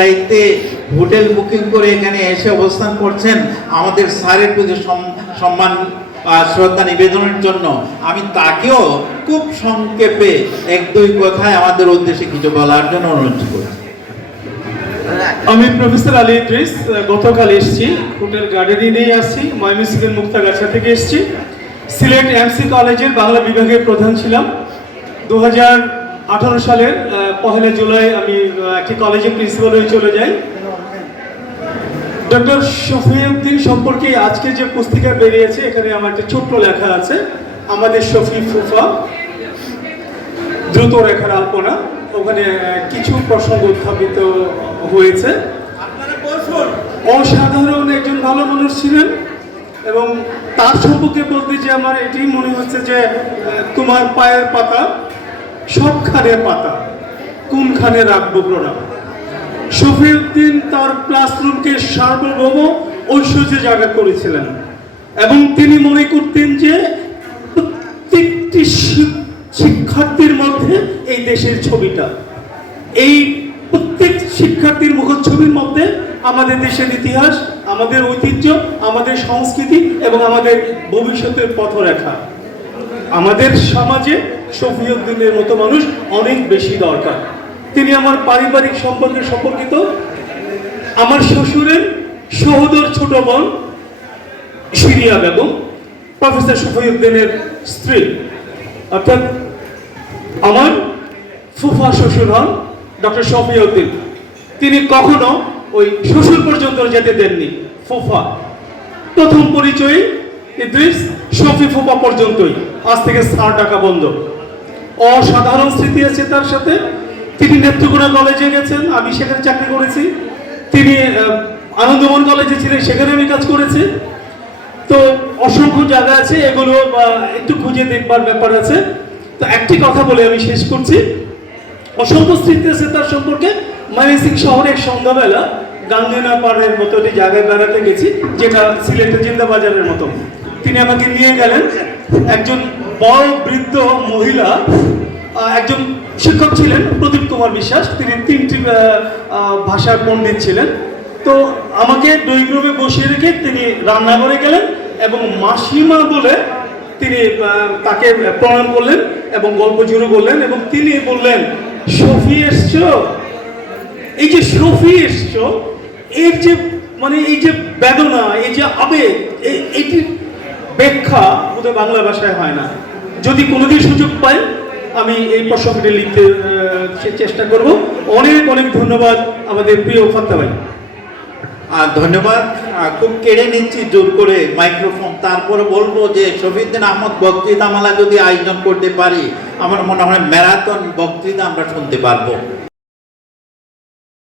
চাইতে hotel booking করে এখানে এসে অবস্থান করছেন আমাদের স্যারের প্রতি সম্মান শ্রদ্ধা নিবেদনের জন্য। আমি তাকেও খুব সংক্ষেপে এক দুই কথায় আমাদের উদ্দেশ্যে কিছু বলার জন্য অনুরোধ করছি। আমি প্রফেসর আলী ইদ্রিস, গতকাল এসেছি, হোটেল গার্ডেনিনেই আসছি, ময়মনসিংহের মুক্তাগাছা থেকে এসেছি। সিলেট এমসি কলেজের বাংলা বিভাগের প্রধান ছিলাম। 2018 সালের 1 জুলাই আমি একটি কলেজের প্রিন্সিপাল হয়ে চলে যাই। ডক্টর শফিউদ্দিন সম্পর্কে আজকে যে পুস্তিকা বেরিয়েছে, এখানে আমার একটা ছোট্ট লেখা আছে, আমাদের শফি ফুফা, দ্রুত রেখার আলপনা। ওখানে কিছু প্রসঙ্গ উত্থাপিত হয়েছে। অসাধারণ একজন ভালো মানুষ ছিলেন এবং তার সম্পর্কে বলতে যে আমার এটি মনে হচ্ছে যে তোমার পায়ের পাতা সবখানে পাতা, কোনখানে রাখবো প্রণাম। শফিউদ্দিন তার ক্লাসরুমকে সার্বভৌম ঐশ্বর্যে জায়গা করেছিলেন এবং তিনি মনে করতেন যে প্রত্যেকটি শিক্ষার্থীর মধ্যে এই দেশের ছবিটা, এই প্রত্যেক শিক্ষার্থীর মুখচ্ছবির মধ্যে আমাদের দেশের ইতিহাস, আমাদের ঐতিহ্য, আমাদের সংস্কৃতি এবং আমাদের ভবিষ্যতের পথরেখা। আমাদের সমাজে শফিউদ্দিনের মতো মানুষ অনেক বেশি দরকার। তিনি আমার পারিবারিক সম্পর্কে সম্পর্কিত। আমার শ্বশুরের সহোদর ছোট বোন শিরিয়া বেগম প্রফেসর শফিউদ্দিনের স্ত্রী, অর্থাৎ আমার ফুফা শ্বশুর হন ডক্টর শফিউদ্দিন। তিনি কখনো ওই শ্বশুর পর্যন্ত যেতে দেননি, ফুফা। প্রথম পরিচয়ে ইদ্রিস শফি ফুফা পর্যন্তই, আজ থেকে স্যার ডাকা বন্ধ। অসাধারণ স্মৃতি আছে তার সাথে। তিনি নেত্রকোনা কলেজে গেছেন, আমি সেখানে চাকরি করেছি। তিনি আনন্দমোহন কলেজে ছিলেন, সেখানে আমি কাজ করেছি। তো অসংখ্য জায়গা আছে, এগুলো একটু খুঁজে দেখবার ব্যাপার আছে। তো একটি কথা বলে আমি শেষ করছি। অসংখ্য স্মৃতি আছে তার সম্পর্কে। ময়মনসিংহ শহরে এক সন্ধ্যাবেলা গাঙ্গেনা পাড়ের মতো একটি জায়গায় বেড়াতে গেছি, যেটা সিলেটের জিন্দাবাজারের মতো। তিনি আমাকে নিয়ে গেলেন। একজন বড় বৃদ্ধ মহিলা, একজন শিক্ষক ছিলেন প্রদীপ কুমার বিশ্বাস, তিনি 3টি ভাষার পণ্ডিত ছিলেন। তো আমাকে ড্রয়িং রুমে বসিয়ে রেখে তিনি রান্নাঘরে গেলেন এবং মাসিমা বলে তিনি তাকে প্রণাম করলেন এবং গল্প শুরু করলেন এবং তিনি বললেন, শফি এসছো? এই যে শফি এসছো, এর যে মানে এই যে বেদনা, এই যে আবেগ, এইটির ব্যাখ্যা বোধহয় বাংলা ভাষায় হয় না। যদি কোনোদিন সুযোগ পাই আমি এই প্রসঙ্গটি লিখতে চেষ্টা করব। অনেক অনেক ধন্যবাদ আমাদের প্রিয় ফাত্তা ভাই। ধন্যবাদ। খুব কেড়ে নিচ্ছি জোর করে মাইক্রোফোন। তারপরে বলবো যে শফিউদ্দিন আহমদ বক্তৃতামালা যদি আয়োজন করতে পারি, আমার মনে হয় ম্যারাথন বক্তৃতা আমরা শুনতে পারবো।